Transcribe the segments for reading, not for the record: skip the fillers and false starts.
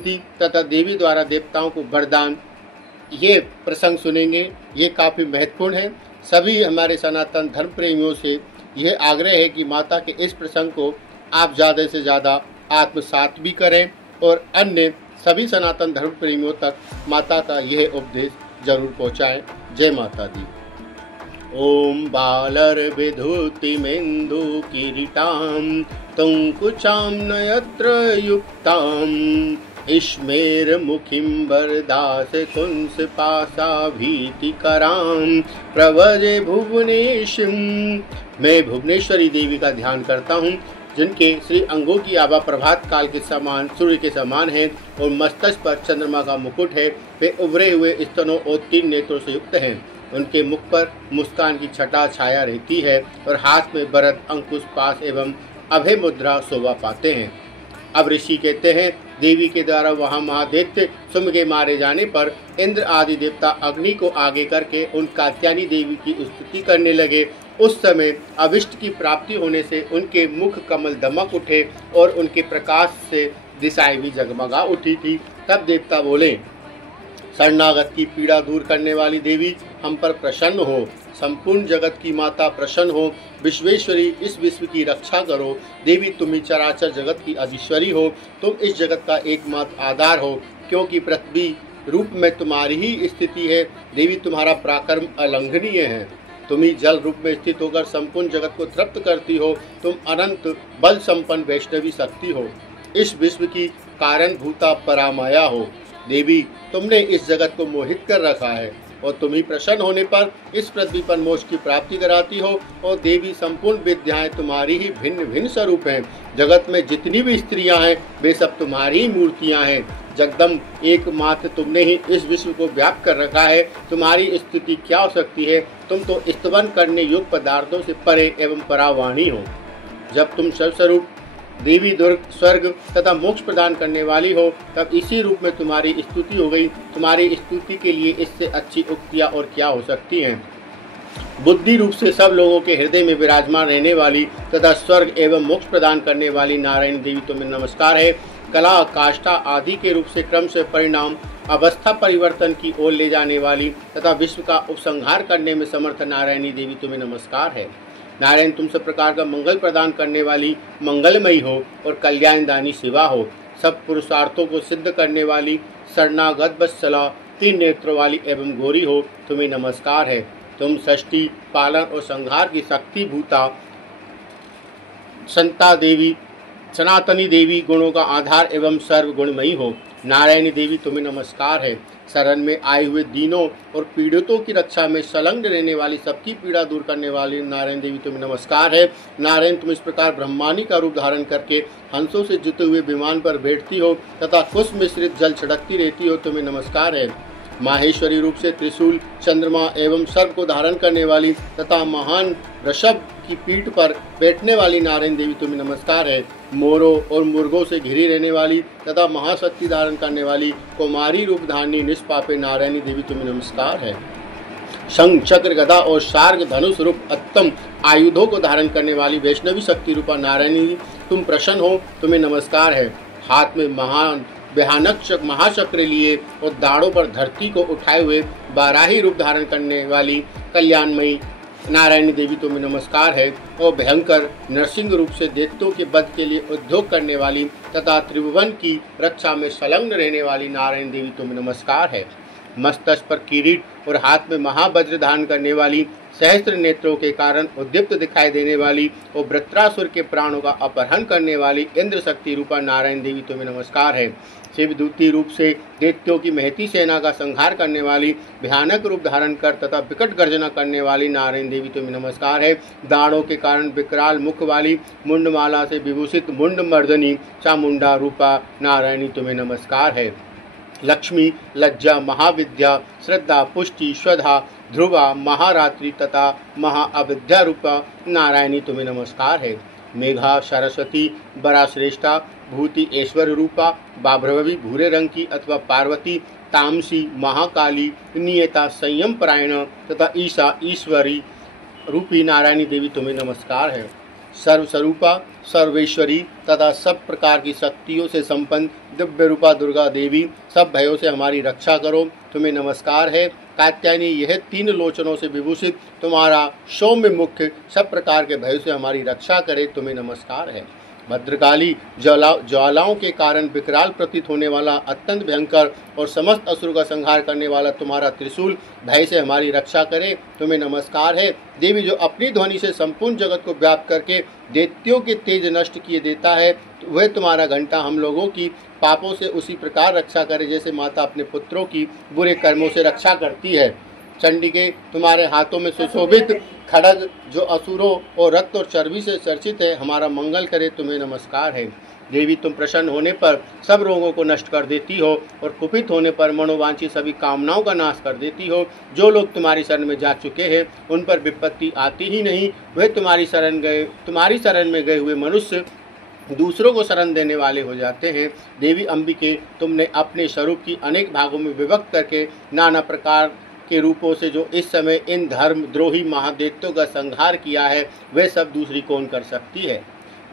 स्तुति तथा देवी द्वारा देवताओं को वरदान, ये प्रसंग सुनेंगे। ये काफ़ी महत्वपूर्ण है। सभी हमारे सनातन धर्म प्रेमियों से यह आग्रह है कि माता के इस प्रसंग को आप ज़्यादा से ज़्यादा आत्मसात भी करें और अन्य सभी सनातन धर्म प्रेमियों तक माता का यह उपदेश जरूर पहुँचाएं। जय माता दी। ओम बालर्विधूतिमेन्दु किरीटां तुङ्कुचां नयत्र युक्तां इष्मेरमुखीं वरदासकुंसपाशाभीतिकरां प्रवजे भुवनेशं। मैं भुवनेश्वरी देवी का ध्यान करता हूँ, जिनके श्री अंगों की आभा प्रभात काल के समान सूर्य के समान है और मस्तक पर चंद्रमा का मुकुट है। वे उभरे हुए स्तनों और 3 नेत्रों से युक्त हैं। उनके मुख पर मुस्कान की छटा छाया रहती है और हाथ में भरत, अंकुश, पाश एवं अभय मुद्रा शोभा पाते हैं। अब ऋषि कहते हैं, देवी के द्वारा वहाँ महादैत्य सुम्भ के मारे जाने पर इंद्र आदि देवता अग्नि को आगे करके उन कात्यायनी देवी की स्तुति करने लगे। उस समय अभिष्ट की प्राप्ति होने से उनके मुख कमल दमक उठे और उनके प्रकाश से दिशाएं भी जगमगा उठी थी। तब देवता बोले, शरणागत की पीड़ा दूर करने वाली देवी हम पर प्रसन्न हो। संपूर्ण जगत की माता प्रसन्न हो। विश्वेश्वरी, इस विश्व की रक्षा करो। देवी, तुम ही चराचर जगत की अधीश्वरी हो। तुम इस जगत का एकमात्र आधार हो, क्योंकि पृथ्वी रूप में तुम्हारी ही स्थिति है। देवी, तुम्हारा पराक्रम अलंघनीय है। तुम ही जल रूप में स्थित होकर संपूर्ण जगत को तृप्त करती हो। तुम अनंत बल संपन्न वैष्णवी शक्ति हो। इस विश्व की कारण भूता परामाया हो। देवी, तुमने इस जगत को मोहित कर रखा है और तुम ही प्रसन्न होने पर इस पृथ्वी पर मोक्ष की प्राप्ति कराती हो। और देवी, संपूर्ण विद्याएं तुम्हारी ही भिन्न भिन्न स्वरूप हैं। जगत में जितनी भी स्त्रियां हैं वे सब तुम्हारी ही मूर्तियां हैं। जगदम्ब, एकमात्र तुमने ही इस विश्व को व्याप्त कर रखा है। तुम्हारी स्थिति क्या हो सकती है? तुम तो स्तवन करने योग्य पदार्थों से परे एवं परावाणी हो। जब तुम सर्वस्वरूप देवी दुर्ग, स्वर्ग तथा मोक्ष प्रदान करने वाली हो, तब इसी रूप में तुम्हारी स्तुति हो गई। तुम्हारी स्तुति के लिए इससे अच्छी उक्तियाँ और क्या हो सकती हैं। बुद्धि रूप से सब लोगों के हृदय में विराजमान रहने वाली तथा स्वर्ग एवं मोक्ष प्रदान करने वाली नारायण देवी, तुम्हें नमस्कार है। कला, काष्ठा आदि के रूप से क्रम से परिणाम अवस्था परिवर्तन की ओर ले जाने वाली तथा विश्व का उपसंहार करने में समर्थ नारायणी देवी, तुम्हें नमस्कार है। नारायण, तुम सब प्रकार का मंगल प्रदान करने वाली मंगलमयी हो और कल्याणदानी शिवा हो। सब पुरुषार्थों को सिद्ध करने वाली शरणागत वत्सला, 3 नेत्रों वाली एवं गौरी हो, तुम्हें नमस्कार है। तुम सृष्टि, पालन और संहार की शक्ति भूता संता देवी, सनातनी देवी, गुणों का आधार एवं सर्वगुणमयी हो। नारायणी देवी, तुम्हें नमस्कार है। शरण में आए हुए दीनों और पीड़ितों की रक्षा में संलग्न रहने वाली, सबकी पीड़ा दूर करने वाली नारायण देवी, तुम्हें नमस्कार है। नारायण, तुम इस प्रकार ब्रह्मानी का रूप धारण करके हंसों से जुते हुए विमान पर बैठती हो तथा कुश मिश्रित जल छिड़कती रहती हो, तुम्हें नमस्कार है। माहेश्वरी रूप से त्रिशूल, चंद्रमा एवं सर्प को धारण करने वाली तथा महान वृषभ की पीठ पर बैठने वाली नारायण देवी, तुम्हें नमस्कार है। मोरों और मुर्गों से घिरी रहने वाली तथा महाशक्ति धारण करने वाली कुमारी रूप धारणी निष्पापे नारायणी देवी, तुम्हें नमस्कार है। शंख, चक्र, गदा और शार्ग धनुष रूप उत्तम आयुधों को धारण करने वाली वैष्णवी शक्ति रूपा नारायणी, तुम प्रसन्न हो, तुम्हें नमस्कार है। हाथ में महान भयानक महाचक्र लिए और दाढ़ों पर धरती को उठाए हुए बाराही रूप धारण करने वाली कल्याणमयी नारायणी देवी, तुम्हें नमस्कार है। और भयंकर नरसिंह रूप से दैत्यों के वध के लिए उद्योग करने वाली तथा त्रिभुवन की रक्षा में संलग्न रहने वाली नारायण देवी, तुम्हें नमस्कार है। मस्तक पर किरीट और हाथ में महावज्र धारण करने वाली, सहस्त्र नेत्रों के कारण उद्दीप्त दिखाई देने वाली और वृत्रासुर के प्राणों का अपहरण करने वाली इंद्र शक्ति रूपा नारायण देवी, तुम्हें नमस्कार है। शिवदूती रूप से दैत्यों की महती सेना का संहार करने वाली, भयानक रूप धारण कर तथा विकट गर्जना करने वाली नारायण देवी, तुम्हें नमस्कार है। दाढ़ों के कारण विकराल मुख वाली, मुंडमाला से विभूषित मुंड मर्दनी चामुंडा रूपा नारायणी, तुम्हें नमस्कार है। लक्ष्मी, लज्जा, महाविद्या, श्रद्धा, पुष्टि, श्रद्धा, ध्रुवा, महारात्रि तथा महाअविद्या रूपा नारायणी, तुम्हें नमस्कार है। मेघा, सरस्वती, बराश्रेष्ठा, भूति ऐश्वर रूपा, बाभ्रवी भूरे रंग की अथवा पार्वती, तामसी, महाकाली, नियता, संयम परायण तथा ईशा ईश्वरी रूपी नारायणी देवी, तुम्हें नमस्कार है। सर्वस्वरूपा, सर्वेश्वरी तथा सब प्रकार की शक्तियों से संपन्न दिव्य रूपा दुर्गा देवी, सब भयों से हमारी रक्षा करो, तुम्हें नमस्कार है। कात्यायनी, यह 3 लोचनों से विभूषित तुम्हारा सौम्य मुख्य सब प्रकार के भयों से हमारी रक्षा करे, तुम्हें नमस्कार है। भद्रकाली, ज्वालाओं के कारण विकराल प्रतीत होने वाला अत्यंत भयंकर और समस्त असुरों का संहार करने वाला तुम्हारा त्रिशूल भय से हमारी रक्षा करे, तुम्हें नमस्कार है। देवी, जो अपनी ध्वनि से संपूर्ण जगत को व्याप्त करके दैत्यों के तेज नष्ट किए देता है, वह तुम्हारा घंटा हम लोगों की पापों से उसी प्रकार रक्षा करे जैसे माता अपने पुत्रों की बुरे कर्मों से रक्षा करती है। चंडिके, तुम्हारे हाथों में सुशोभित खड्ग जो असुरों और रक्त और चर्बी से चर्चित है, हमारा मंगल करे, तुम्हें नमस्कार है। देवी, तुम प्रसन्न होने पर सब रोगों को नष्ट कर देती हो और कुपित होने पर मनोवांछित सभी कामनाओं का नाश कर देती हो। जो लोग तुम्हारी शरण में जा चुके हैं उन पर विपत्ति आती ही नहीं, वे तुम्हारी शरण में गए हुए मनुष्य दूसरों को शरण देने वाले हो जाते हैं। देवी अंबिके, तुमने अपने स्वरूप की अनेक भागों में विभक्त करके नाना प्रकार के रूपों से जो इस समय इन धर्मद्रोही महादैत्यों का संहार किया है, वह सब दूसरी कौन कर सकती है।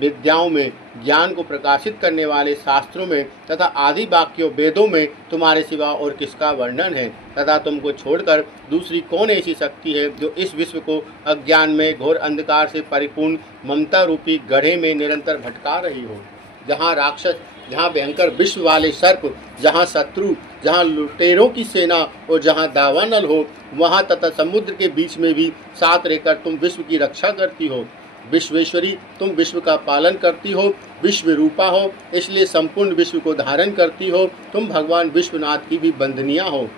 विद्याओं में ज्ञान को प्रकाशित करने वाले शास्त्रों में तथा आदि वाक्यों वेदों में तुम्हारे सिवा और किसका वर्णन है, तथा तुमको छोड़कर दूसरी कौन ऐसी शक्ति है जो इस विश्व को अज्ञान में घोर अंधकार से परिपूर्ण ममता रूपी गड्ढे में निरंतर भटका रही हो। जहाँ राक्षस, जहाँ भयंकर विश्व वाले सर्प, जहाँ शत्रु, जहाँ लुटेरों की सेना और जहाँ दावानल हो, वहाँ तथा समुद्र के बीच में भी साथ रहकर तुम विश्व की रक्षा करती हो। विश्वेश्वरी, तुम विश्व का पालन करती हो, विश्व रूपा हो, इसलिए संपूर्ण विश्व को धारण करती हो। तुम भगवान विश्वनाथ की भी बंदनिया हो।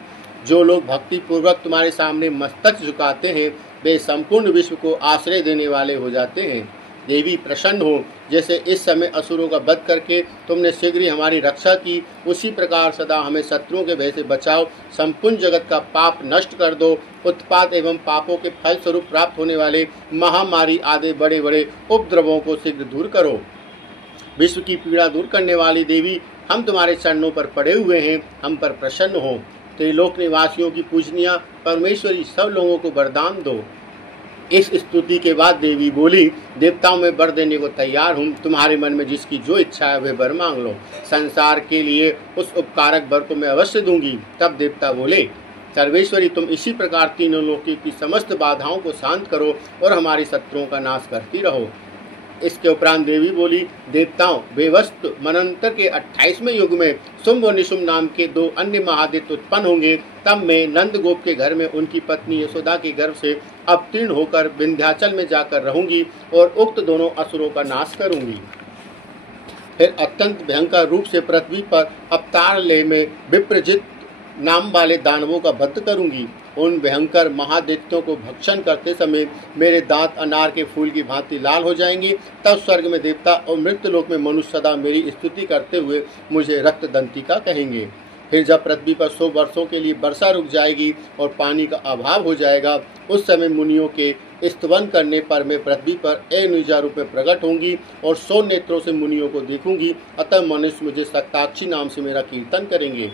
जो लोग भक्ति पूर्वक तुम्हारे सामने मस्तक झुकाते हैं, वे संपूर्ण विश्व को आश्रय देने वाले हो जाते हैं। देवी, प्रसन्न हो, जैसे इस समय असुरों का वध करके तुमने शीघ्र ही हमारी रक्षा की, उसी प्रकार सदा हमें शत्रुओं के भय से बचाओ। संपूर्ण जगत का पाप नष्ट कर दो। उत्पात एवं पापों के फल स्वरूप प्राप्त होने वाले महामारी आदि बड़े बड़े उपद्रवों को शीघ्र दूर करो। विश्व की पीड़ा दूर करने वाली देवी, हम तुम्हारे चरणों पर पड़े हुए हैं, हम पर प्रसन्न हो। त्रिलोक निवासियों की पूजनिया परमेश्वरी, सब लोगों को वरदान दो। इस स्तुति के बाद देवी बोली, देवताओं में वर देने को तैयार हूँ, तुम्हारे मन में जिसकी जो इच्छा है वह वर मांग लो। संसार के लिए उस उपकारक वर को मैं अवश्य दूंगी। तब देवता बोले, सर्वेश्वरी, तुम इसी प्रकार तीनों लोकों की समस्त बाधाओं को शांत करो और हमारे शत्रुओं का नाश करती रहो। इसके उपरांत देवी बोली, देवताओं, बेवस्तु मनंतर के 28वें युग में शुंभ और निशुंभ नाम के 2 अन्य महादैत्य उत्पन्न होंगे। तब मैं नंदगोप के घर में उनकी पत्नी यशोदा के गर्भ से अवतीर्ण होकर विंध्याचल में जाकर रहूंगी और उक्त दोनों असुरों का नाश करूंगी। फिर अत्यंत भयंकर रूप से पृथ्वी पर अवतार ले में विप्रजित नाम वाले दानवों का वध करूंगी। उन भयंकर महादैत्यों को भक्षण करते समय मेरे दांत अनार के फूल की भांति लाल हो जाएंगी। तब स्वर्ग में देवता और मृत्युलोक में मनुष्य सदा मेरी स्तुति करते हुए मुझे रक्तदंतिका कहेंगे। फिर जब पृथ्वी पर 100 वर्षों के लिए वर्षा रुक जाएगी और पानी का अभाव हो जाएगा, उस समय मुनियों के स्तवन करने पर मैं पृथ्वी पर निजा रूप में प्रकट होंगी और 100 नेत्रों से मुनियों को देखूंगी। अतः मनुष्य मुझे सक्ताक्षी नाम से मेरा कीर्तन करेंगे।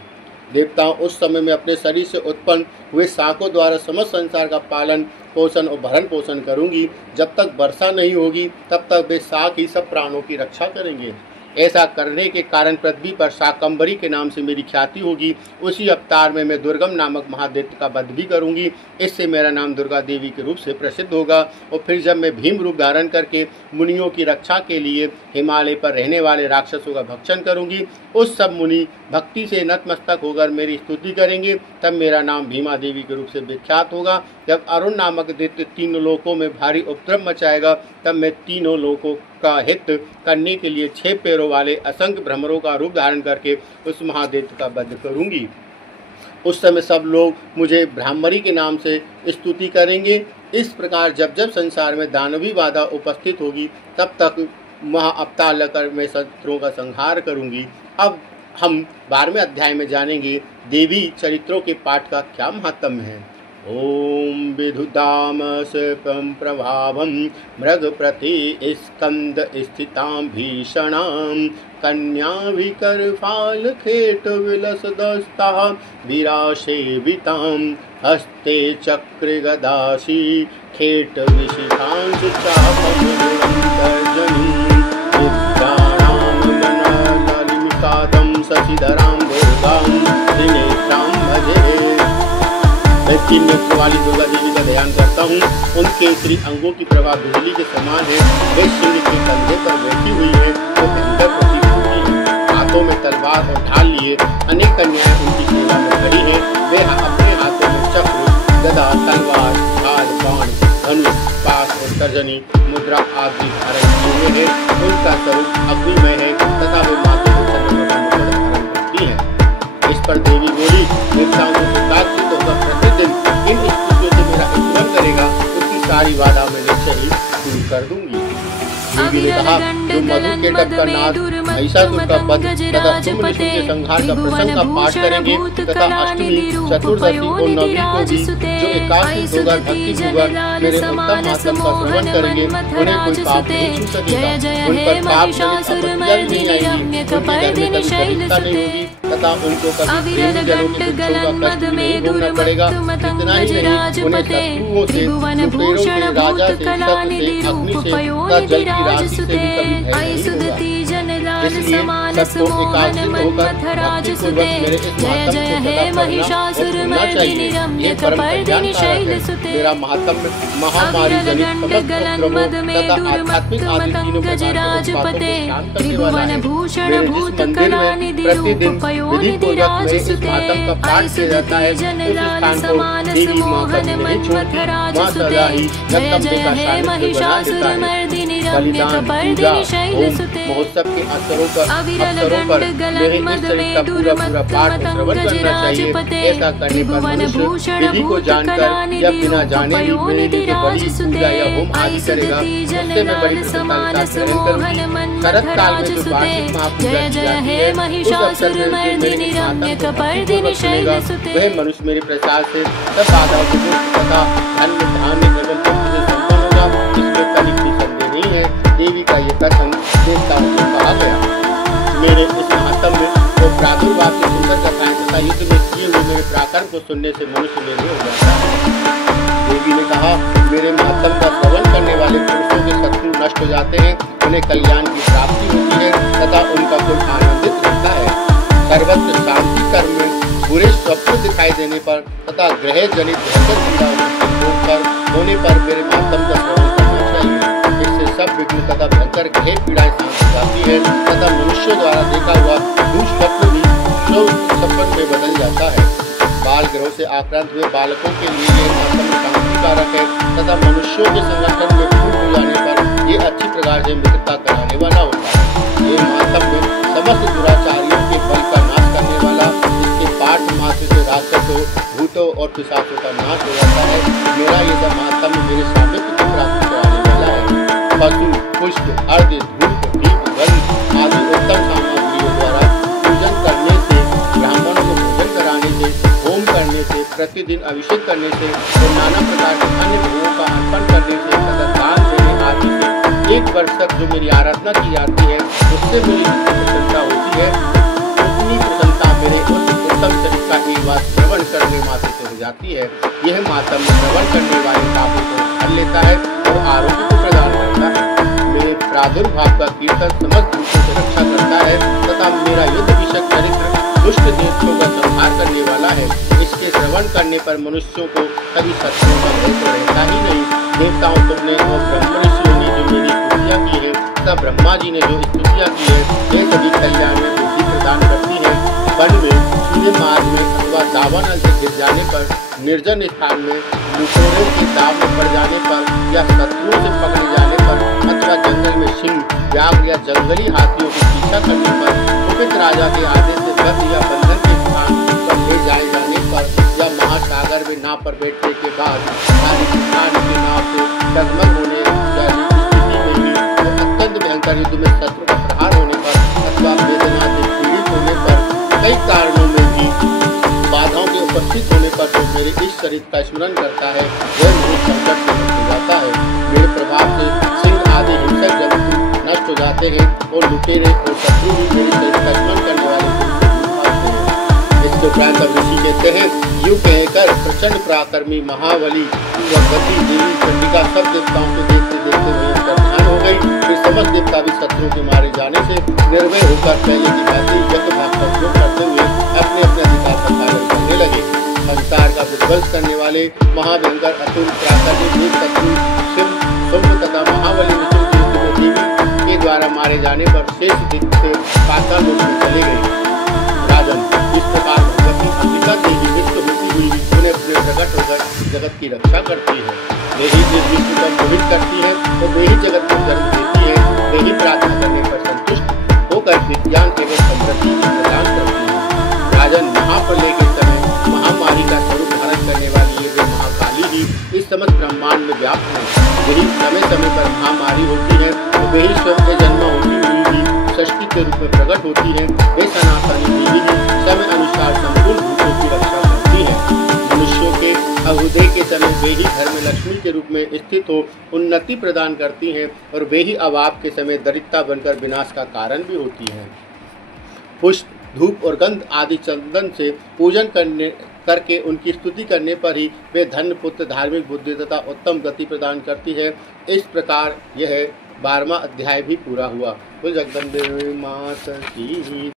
देवताओं, उस समय में अपने शरीर से उत्पन्न हुए शाकों द्वारा समस्त संसार का पालन पोषण और भरण पोषण करूंगी। जब तक वर्षा नहीं होगी तब तक वे शाक ही सब प्राणों की रक्षा करेंगे। ऐसा करने के कारण पृथ्वी पर शाकंभरी के नाम से मेरी ख्याति होगी। उसी अवतार में मैं दुर्गम नामक महादैत्य का वध भी करूंगी। इससे मेरा नाम दुर्गा देवी के रूप से प्रसिद्ध होगा। और फिर जब मैं भीम रूप धारण करके मुनियों की रक्षा के लिए हिमालय पर रहने वाले राक्षसों का भक्षण करूंगी, उस सब मुनि भक्ति से नतमस्तक होकर मेरी स्तुति करेंगे। तब मेरा नाम भीमा देवी के रूप से विख्यात होगा। जब अरुण नामक दैत्य 3 लोकों में भारी उपद्रव मचाएगा, तब मैं तीनों लोकों का हित करने के लिए 6 पैरों वाले असंख्य भ्रमरों का रूप धारण करके उस महादैत्य का वध करूंगी। उस समय सब लोग मुझे ब्राह्मणी के नाम से स्तुति करेंगे। इस प्रकार जब जब संसार में दानवी बाधा उपस्थित होगी, तब तक महा अवतार लेकर मैं शत्रुओं का संहार करूंगी। अब हम 12वें अध्याय में जानेंगे देवी चरित्रों के पाठ का क्या महत्व है। ओम विधुतामसपं प्रभावं मृगप्रति स्थितां भीषणां कन्याभिकरफालखेटविलसदस्ताः वीरासेवितां हस्ते चक्रगदासी खेटविशिखांशु चापं दुरन्तर्जनीं विद्यानां मनललिमिकातं शशिधरां दुर्गां त्रिनेत्रां भजे। मैं 3 नेत्र वाली दुर्गा देवी का ध्यान करता हूँ। उनके श्री अंगों की प्रभा बिजली के समान है। वे सिंह के कंधे पर बैठी हुई है, वो भयंकर प्रतीक होती है। हाथों में तलवार और ढाल लिए अनेक कन्याएं उनकी सेवा में खड़ी हैं। वे अपने हाथों में चक्र, गदा, तलवार, ढाल, बाण, धनुष, पाश और तर्जनी मुद्रा आदि धारण किए हुए हैं। उनका स्वरूप अग्निमय है तथा वे माथे पर चंद्रमा का मुकुट धारण करती है। इस पर देवी बोली, देवताओं को चिंतित होकर प्रतिदिन इन स्तुतियों से मेरा स्मरण करेगा, उसकी सारी बाधा मैं निश्चय ही दूर कर दूंगी। देवी ने कहा, तुम मधु केटक का नाद, महिषासुर का वध तथा शुंभ निशुंभ के संहार का प्रसंग का पाठ करेंगे तथा अष्टमी, चतुर्दशी और नवमी को भी जो एकादशी होगा भक्ति पूर्वक मेरे उत्तम आसन का श्रवण करेंगे, उन्हें कोई पाप नहीं छू सकेगा, उन पर पाप जनित आपत्तियां भी नहीं आएंगी, उनके घर में कभी कलुषता नहीं होगी तथा उनको कभी प्रेमी जनों के दुखों का कष्ट भी नहीं भोगना पड़ेगा। इतना ही नहीं, उन्हें शत्रुओं से, कुबेरों के राजा से, शत्र से, अग्नि से तथा जल की राशि से भी कभी भय नहीं होगा। इसलिए सबको एकाग्र होकर भक्तिपूर्वक मेरे इस महात्म्य को सदा पढ़ना और सुनना चाहिए। ये परम कल्याणकारक है। मेरा महात्म्य महामारी जनित समस्त उपद्रवों तथा आध्यात्मिक आदि तीनों प्रकार के उत्पातों को शांत करने वाला है। मेरे जिस मंदिर में प्रतिदिन विधिपूर्वक मेरे इस महात्म्य का पाठ किया जाता है, उस स्थान को देवी माँ कभी नहीं छोड़ती। माँ सदा ही जगदम्बे का सानिध्य बना देता है। बलिदान, पूजा, होम, महोत्सव के अवसरों पर मेरे इस शरीर का पूरा पाठ श्रवण करना चाहिए। ऐसा करने पर मनुष्य विधि को जानकर या बिना जाने ही मेरे लिए बड़ी पूजा या होम आदि करेगा, उससे मैं बड़ी प्रसन्नता के साथ ग्रहण करूंगी। शरद काल में जो वार्षिक महापूजा की जाती है, उस अवसर में जो मेरे माता को भक्तिपूर्वक सुनेगा, वह मनुष्य मेरे प्रसाद से सब बाधाओं से मुक्त तथा धन्य धान्य एवं पुत्र से संपन्न होगा। इसमें कहीं भी संदेह नहीं है। देवी का ये कथन देवताओं को कहा गया। मेरे इस महात्म्य को प्रादुर्भाव की सुंदर कथाएं तथा युद्ध में किए हुए मेरे पराक्रम को सुनने से मनुष्य निर्भय हो जाता है। देवी ने कहा, मेरे महात्म्य का श्रवण करने वाले पुरुषों के शत्रु नष्ट हो जाते हैं, उन्हें कल्याण की प्राप्ति होती है तथा उनका कुल आनंदित रहता है। सर्वत्र शांति कर्म में बुरे स्वप्न दिखाई देने पर तथा ग्रह जनित भयंकर पीड़ाओं पर होने पर मेरे महात्म्य का श्रवण करना चाहिए। इससे सब विघ्न तथा भयंकर ग्रह पीड़ाएं शांत हो जाती है तथा मनुष्यों द्वारा देखा हुआ दुष्स्वप्न भी शुभ सपन में बदल जाता है। बाल ग्रहों से आक्रांत हुए बालकों के लिए ये महात्म्य शांतिकारक है तथा मनुष्यों के संगठन में फूट हो जाने पर ये अच्छी प्रकार से मित्रता कराने वाला होता है। ये महात्म्य समस्त दुराचारियों के बल का नाश करने वाला, इसके पाठ मात्र से राक्षसों, भूतों और पिशाचों का नाश हो जाता है। मेरा ये सब महात्म्य मेरे सामिप्य की प्राप्ति कराने वाला है। पशु, पुष्प, अर्घ्य, धूप, दीप, गंध आदि उत्तम सामग्रियों द्वारा पूजन करने से, ब्राह्मणों को भोजन कराने से, होम करने से, प्रतिदिन अभिषेक करने से और नाना प्रकार के अन्य भोगों का अर्पण करने से तथा दान देने आदि से 1 वर्ष तक जो मेरी आराधना की जाती है, उससे मुझे जितनी प्रसन्नता होती है, उतनी प्रसन्नता मेरे उस उत्तम शरीर का एक बार श्रवण करने मात्र से हो जाती है। यह महात्म्य श्रवण करने वाले पापों को हर लेता है और आरोग्य को प्रदान करता है। मेरे प्रादुर्भाव का कीर्तन समस्त रूपों से रक्षा करता है तथा मेरा युद्ध विषयक चरित्र दुष्ट देवताओं का संहार करने वाला है। इसके श्रवण करने पर मनुष्यों को कभी शत्रुओं का भय तो रहता ही नहीं। देवताओं तुमने और ब्रह्म ऋषियों ने जो मेरी स्तुतियाँ की है तथा ब्रह्मा जी ने जो स्तुतियाँ की है, वे सभी कल्याण में बुद्धि प्रदान करती है। वन में, सीधे मार्ग में अथवा दावानल से गिर जाने पर, निर्जन स्थान में लुटेरों के दाव में पड़ जाने पर या शत्रुओं से पकड़े जाने पर अथवा जंगल में सिंह, व्याघ्र या जंगली हाथियों को पीछा करने पर, कुपित राजा के आदेश से बंद या बंधन के स्थान पर ले जाए जाने पर या महासागर में नाव पर बैठने के बाद राजस्थान की नाव से डगमग होने या स्थिति में भी अत्यंत भयंकर युद्ध में शत्रु का प्रहार होने पर अथवा वेदना से पीड़ित होने पर, कई कारणों में भी बाधाओं के उपस्थित होने पर पर जो मेरे इस शरीर का स्मरण करता है वह मेरे संकट से मुक्त हो जाता है। मेरे प्रभाव से सिंह आदि हिंसक जंतु नष्ट हो जाते हैं और लुटेरे और शत्रु भी मेरे शरीर का स्मरण करने वाले भागते हैं। इसके उपरांत ऋषि कहते हैं, यूं कहकर प्रचंड पराक्रमी महाबली भगवती देवी चंडिका सब देवताओं को देखते देखते हुए ध्यान हो गई। फिर समस्त देवता भी शत्रुओं के मारे जाने से निर्भय होकर पहले की भांति यज्ञभाग का उपयोग करते हुए अपने अपने अधिकार का पालन करने लगे। संसार का विध्वंस करने वाले महाभयंकर अतुल पराक्रमी शत्रु शुंभ तथा महाबली देवी के द्वारा मारे जाने पर शेष दिक्कत पाताल लोक में चले गए। राजन, इस प्रकार भगवती अंबिका देवी मृत्यु होती हुई उन्हें अपने प्रकट होकर जगत की रक्षा करती है। वे ही विष्णु को मोहित करती है और वे ही जगत को जन्म देती है। वे ही प्रार्थना करने पर संतुष्ट होकर विज्ञान एवं समृद्धि प्रदान करती है। राजन, महाप्रलय के समय महामारी का स्वरूप धारण करने वाली वे महाकाली ही इस समस्त ब्रह्मांड में व्याप्त है। वही समय समय पर महामारी होती है और वही स्वयं के जन्म होती हुई भी षष्ठी के रूप में प्रकट होती है। वे सनातनी देवी ही समय अनुसार संपूर्ण भूतों की रक्षा करती है। मनुष्यों के अभ्युदय के समय वे ही घर में लक्ष्मी के रूप में स्थित हो उन्नति प्रदान करती हैं और वे ही अभाव के समय दरिद्रता बनकर विनाश का कारण भी होती हैं। पुष्प, धूप और गंध आदि चंदन से पूजन करके उनकी स्तुति करने पर ही वे धन, पुत्र, धार्मिक बुद्धि तथा उत्तम गति प्रदान करती है। इस प्रकार यह 12वां अध्याय भी पूरा हुआ। जगदम्बे माता की